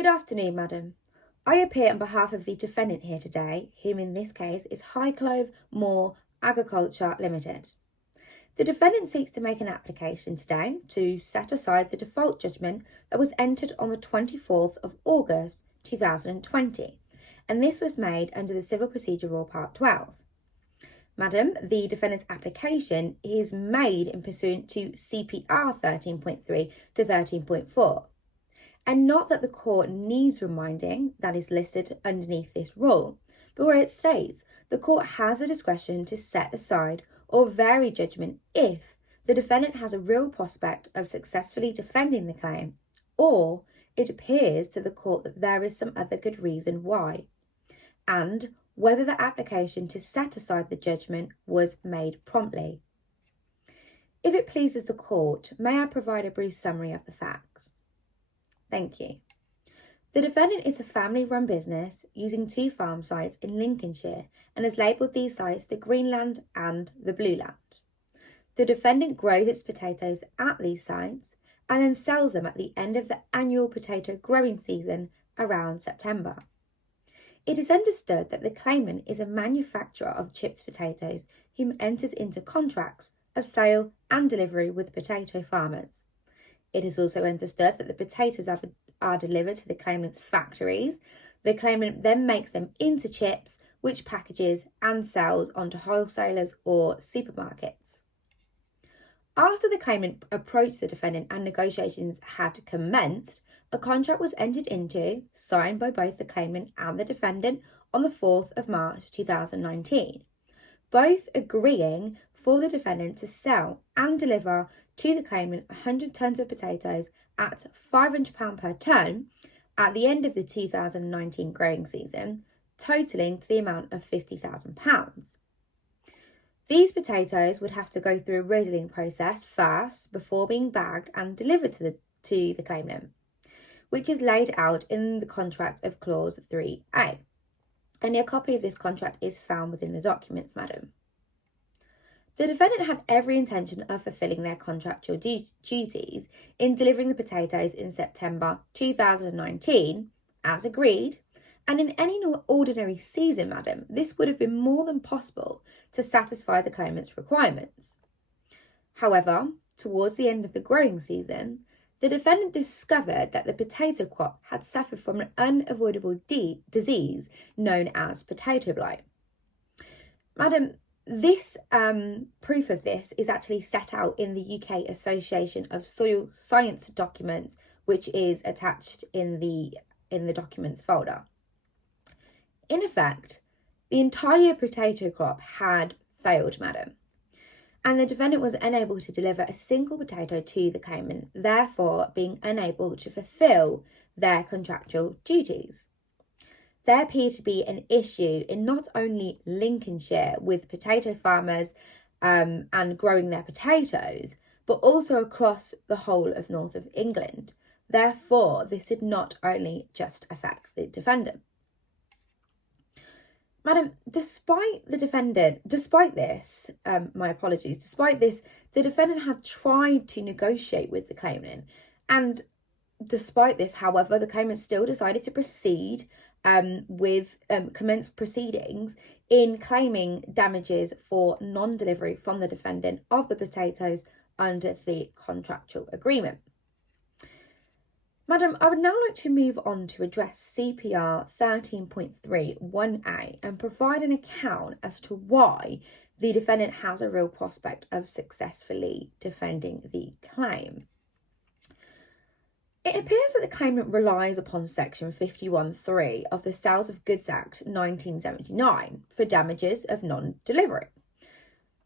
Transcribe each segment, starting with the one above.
Good afternoon, madam. I appear on behalf of the defendant here today, whom in this case is Highclove Moor Agriculture Limited. The defendant seeks to make an application today to set aside the default judgment that was entered on the 24th of August 2020, and this was made under the Civil Procedure Law Part 12. Madam, the defendant's application is made in pursuant to CPR 13.3 to 13.4. And not that the court needs reminding that is listed underneath this rule, but where it states the court has the discretion to set aside or vary judgment if the defendant has a real prospect of successfully defending the claim, or it appears to the court that there is some other good reason why, and whether the application to set aside the judgment was made promptly. If it pleases the court, may I provide a brief summary of the facts? Thank you. The defendant is a family-run business using 2 farm sites in Lincolnshire and has labelled these sites the Greenland and the Blue Land. The defendant grows its potatoes at these sites and then sells them at the end of the annual potato growing season around September. It is understood that the claimant is a manufacturer of chipped potatoes who enters into contracts of sale and delivery with potato farmers. It is also understood that the potatoes are delivered to the claimant's factories. The claimant then makes them into chips, which packages and sells onto wholesalers or supermarkets. After the claimant approached the defendant and negotiations had commenced, a contract was entered into, signed by both the claimant and the defendant on the 4th of March 2019, both agreeing for the defendant to sell and deliver to the claimant 100 tonnes of potatoes at £500 per tonne at the end of the 2019 growing season, totalling to the amount of £50,000. These potatoes would have to go through a riddling process first before being bagged and delivered to the claimant, which is laid out in the contract of Clause 3A. And a copy of this contract is found within the documents, madam. The defendant had every intention of fulfilling their contractual duties in delivering the potatoes in September 2019, as agreed, and in any ordinary season, madam, this would have been more than possible to satisfy the claimant's requirements. However, towards the end of the growing season, the defendant discovered that the potato crop had suffered from an unavoidable disease known as potato blight. Madam, this proof of this is actually set out in the UK Association of Soil Science documents, which is attached in the documents folder. In effect, the entire potato crop had failed, madam, and the defendant was unable to deliver a single potato to the claimant, therefore being unable to fulfil their contractual duties. There appeared to be an issue in not only Lincolnshire with potato farmers and growing their potatoes, but also across the whole of north of England. Therefore, this did not only just affect the defendant. Madam, despite this, the defendant had tried to negotiate with the claimant, and despite this, however, the claimant still decided to proceed commence proceedings in claiming damages for non-delivery from the defendant of the potatoes under the contractual agreement. Madam, I would now like to move on to address CPR 13.3(1)(a) and provide an account as to why the defendant has a real prospect of successfully defending the claim. It appears that the claimant relies upon Section 51(3) of the Sales of Goods Act 1979 for damages of non-delivery.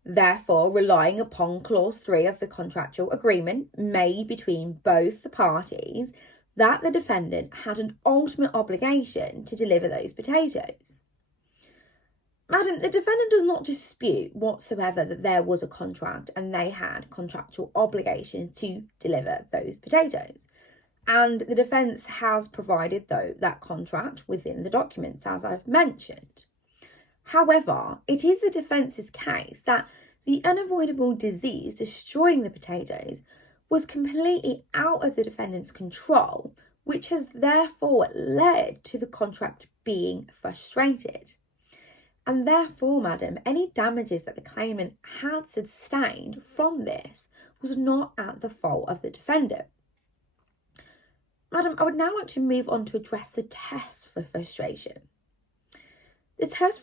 Therefore, relying upon Clause 3 of the contractual agreement made between both the parties, that the defendant had an ultimate obligation to deliver those potatoes. Madam, the defendant does not dispute whatsoever that there was a contract and they had contractual obligations to deliver those potatoes. And the defence has provided, that contract within the documents, as I've mentioned. However, it is the defence's case that the unavoidable disease destroying the potatoes was completely out of the defendant's control, which has therefore led to the contract being frustrated. And therefore, madam, any damages that the claimant had sustained from this was not at the fault of the defendant. Madam, I would now like to move on to address the test for frustration. The test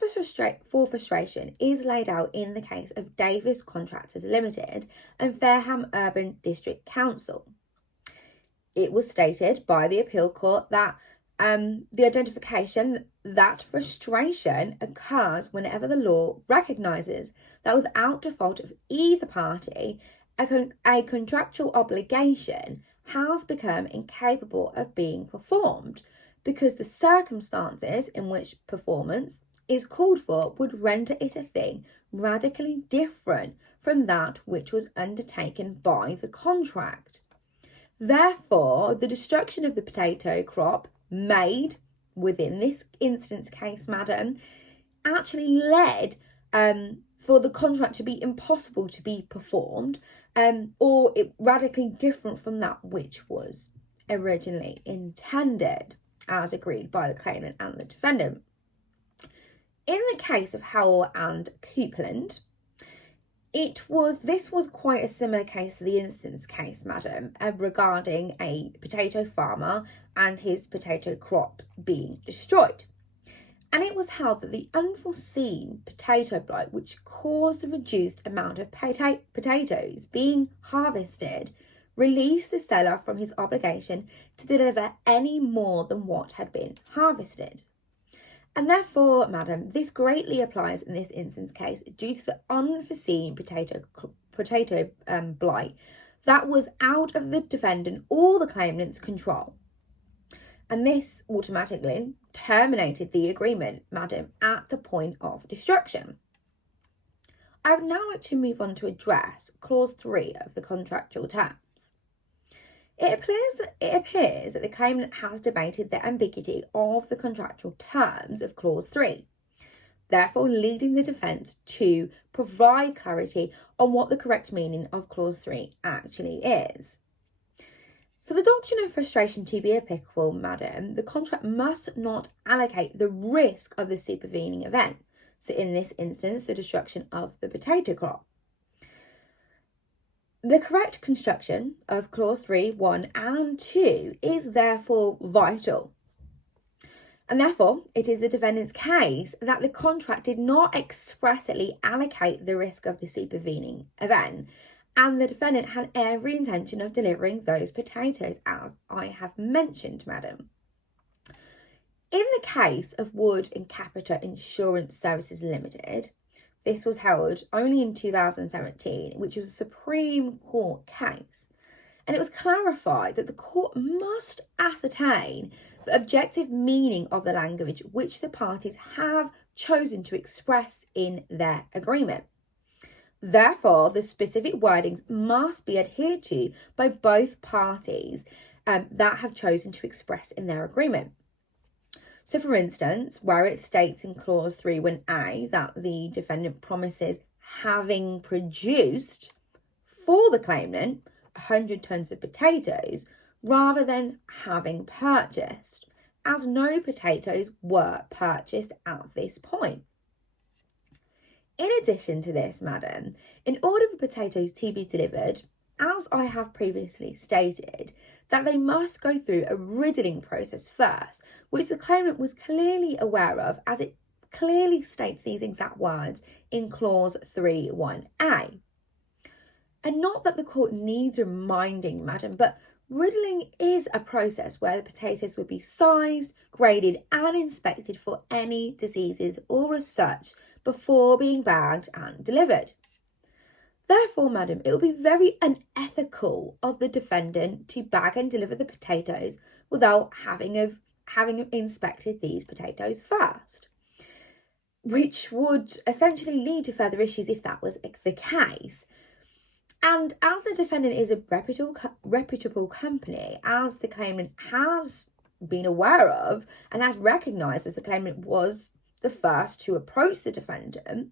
for frustration is laid out in the case of Davis Contractors Limited and Fareham Urban District Council. It was stated by the appeal court that the identification that frustration occurs whenever the law recognises that without default of either party, a contractual obligation has become incapable of being performed because the circumstances in which performance is called for would render it a thing radically different from that which was undertaken by the contract. Therefore, the destruction of the potato crop made within this instance case, madam, actually led for the contract to be impossible to be performed, or it radically different from that which was originally intended, as agreed by the claimant and the defendant. In the case of Howell and Copeland, this was quite a similar case to the instance case, madam, regarding a potato farmer and his potato crops being destroyed. And it was held that the unforeseen potato blight, which caused the reduced amount of potatoes being harvested, released the seller from his obligation to deliver any more than what had been harvested. And therefore, madam, this greatly applies in this instance case due to the unforeseen potato blight that was out of the defendant or the claimant's control. And this automatically terminated the agreement, madam, at the point of destruction. I would now like to move on to address Clause 3 of the contractual terms. It appears that the claimant has debated the ambiguity of the contractual terms of Clause 3, therefore leading the defence to provide clarity on what the correct meaning of Clause 3 actually is. For the doctrine of frustration to be applicable, madam, the contract must not allocate the risk of the supervening event, so in this instance, the destruction of the potato crop. The correct construction of Clause 3, 1 and 2 is therefore vital. And therefore, it is the defendant's case that the contract did not expressly allocate the risk of the supervening event, and the defendant had every intention of delivering those potatoes, as I have mentioned, madam. In the case of Wood and Capita Insurance Services Limited, this was held only in 2017, which was a Supreme Court case. And it was clarified that the court must ascertain the objective meaning of the language which the parties have chosen to express in their agreement. Therefore, the specific wordings must be adhered to by both parties that have chosen to express in their agreement. So, for instance, where it states in Clause 3(1)(a) that the defendant promises having produced for the claimant 100 tonnes of potatoes rather than having purchased, as no potatoes were purchased at this point. In addition to this, madam, in order for potatoes to be delivered, as I have previously stated, that they must go through a riddling process first, which the claimant was clearly aware of, as it clearly states these exact words in Clause 3(1)(a). And not that the court needs reminding, madam, but riddling is a process where the potatoes would be sized, graded and inspected for any diseases or as such before being bagged and delivered. Therefore, madam, it would be very unethical of the defendant to bag and deliver the potatoes without having inspected these potatoes first, which would essentially lead to further issues if that was the case. And as the defendant is a reputable company, as the claimant has been aware of and has recognised as the claimant was the first to approach the defendant,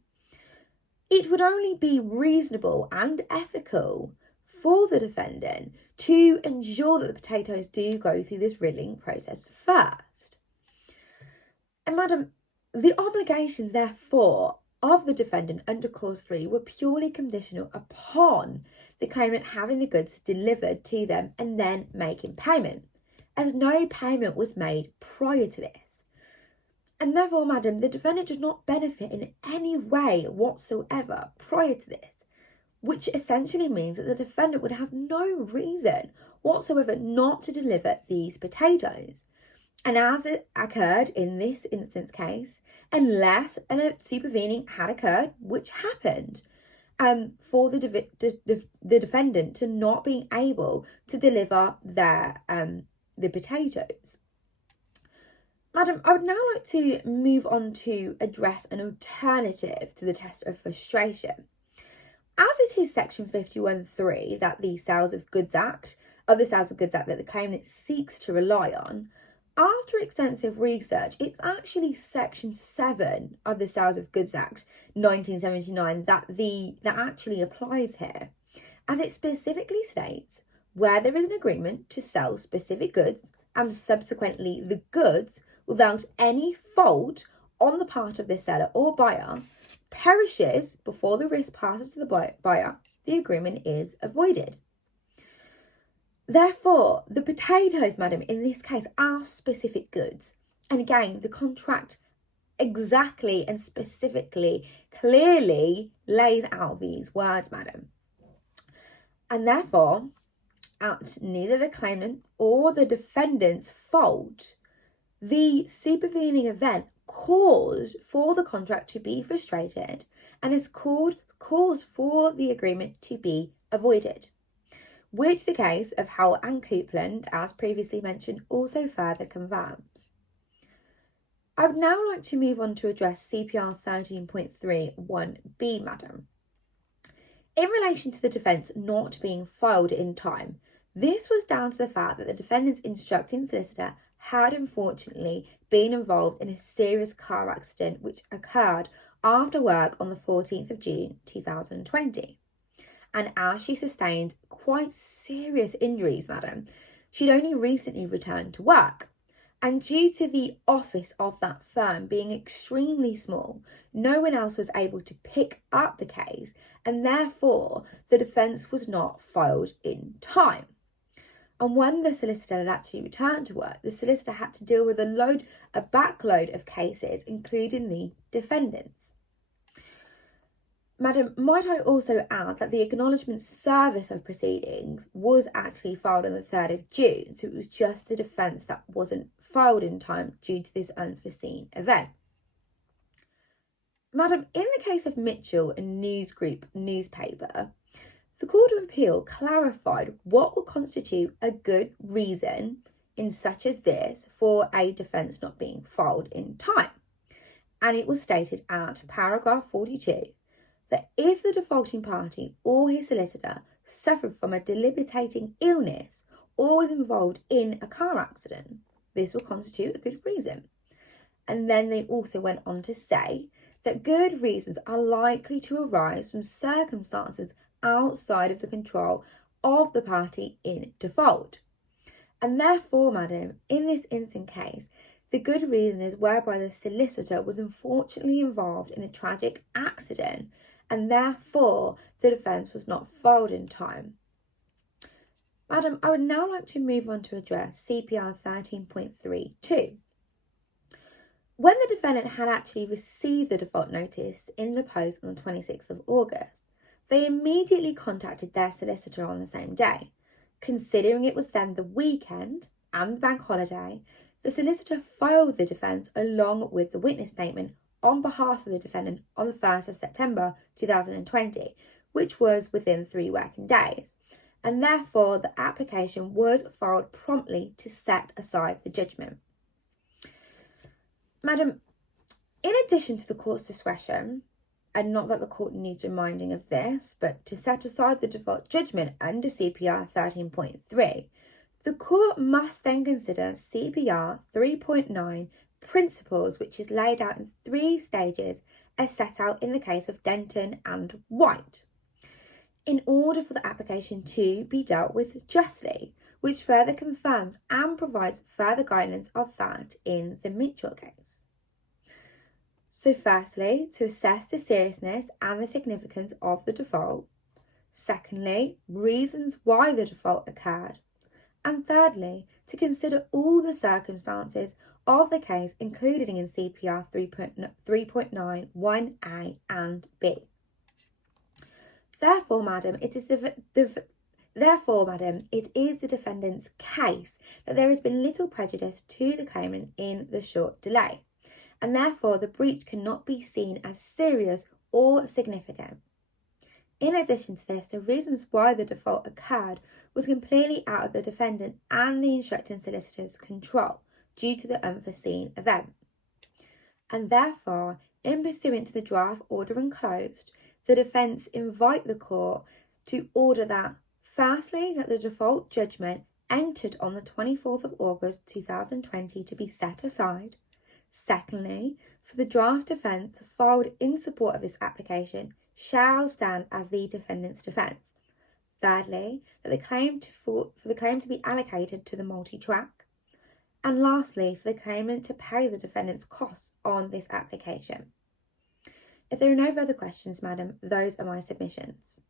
it would only be reasonable and ethical for the defendant to ensure that the potatoes do go through this rilling process first. And madam, the obligations, therefore, of the defendant under Clause 3 were purely conditional upon the claimant having the goods delivered to them and then making payment, as no payment was made prior to this. And therefore, madam, the defendant did not benefit in any way whatsoever prior to this, which essentially means that the defendant would have no reason whatsoever not to deliver these potatoes. And as it occurred in this instance case, unless a supervening had occurred, which happened, for the defendant to not being able to deliver the potatoes. Madam, I would now like to move on to address an alternative to the test of frustration. As it is Section 51(3) that the Sales of Goods Act that the claimant seeks to rely on, after extensive research, it's actually Section 7 of the Sales of Goods Act 1979 that actually applies here, as it specifically states where there is an agreement to sell specific goods and subsequently the goods without any fault on the part of the seller or buyer perishes before the risk passes to the buyer, the agreement is avoided. Therefore, the potatoes, madam, in this case are specific goods. And again, the contract exactly and specifically, clearly lays out these words, madam. And therefore, at neither the claimant or the defendant's fault, the supervening event caused for the contract to be frustrated and is cause for the agreement to be avoided, which the case of Howell and Coupland, as previously mentioned, also further confirms. I would now like to move on to address CPR 13.3(1)(b), madam. In relation to the defence not being filed in time, this was down to the fact that the defendant's instructing solicitor had unfortunately been involved in a serious car accident which occurred after work on the 14th of June 2020. And as she sustained quite serious injuries, madam, she'd only recently returned to work. And due to the office of that firm being extremely small, no one else was able to pick up the case, and therefore the defence was not filed in time. And when the solicitor had actually returned to work, the solicitor had to deal with a backload of cases, including the defendants. Madam, might I also add that the acknowledgement service of proceedings was actually filed on the 3rd of June, so it was just the defence that wasn't filed in time due to this unforeseen event. Madam, in the case of Mitchell and News Group newspaper, the Court of Appeal clarified what would constitute a good reason in such as this for a defence not being filed in time. And it was stated at paragraph 42 that if the defaulting party or his solicitor suffered from a debilitating illness or was involved in a car accident, this will constitute a good reason. And then they also went on to say that good reasons are likely to arise from circumstances outside of the control of the party in default. And therefore, madam, in this instant case, the good reason is whereby the solicitor was unfortunately involved in a tragic accident and therefore the defence was not filed in time. Madam, I would now like to move on to address CPR 13.3(2). When the defendant had actually received the default notice in the post on the 26th of August, they immediately contacted their solicitor on the same day. Considering it was then the weekend and the bank holiday, the solicitor filed the defence along with the witness statement on behalf of the defendant on the 1st of September 2020, which was within 3 working days. And therefore the application was filed promptly to set aside the judgment. Madam, in addition to the court's discretion, and not that the court needs reminding of this, but to set aside the default judgment under CPR 13.3, the court must then consider CPR 3.9 principles, which is laid out in 3 stages as set out in the case of Denton and White. in order for the application to be dealt with justly, which further confirms and provides further guidance of that in the Mitchell case. So firstly, to assess the seriousness and the significance of the default. Secondly, reasons why the default occurred. And thirdly, to consider all the circumstances of the case included in CPR 3.9, 1A and B. Therefore, madam, it is the defendant's case that there has been little prejudice to the claimant in the short delay, and therefore the breach cannot be seen as serious or significant. In addition to this, the reasons why the default occurred was completely out of the defendant and the instructing solicitor's control due to the unforeseen event. And therefore, in pursuant to the draft order enclosed, the defence invite the court to order that, firstly, that the default judgment entered on the 24th of August 2020 to be set aside. Secondly, for the draft defence filed in support of this application shall stand as the defendant's defence. Thirdly, that the claim for the claim to be allocated to the multi-track. And lastly, for the claimant to pay the defendant's costs on this application. If there are no further questions, madam, those are my submissions.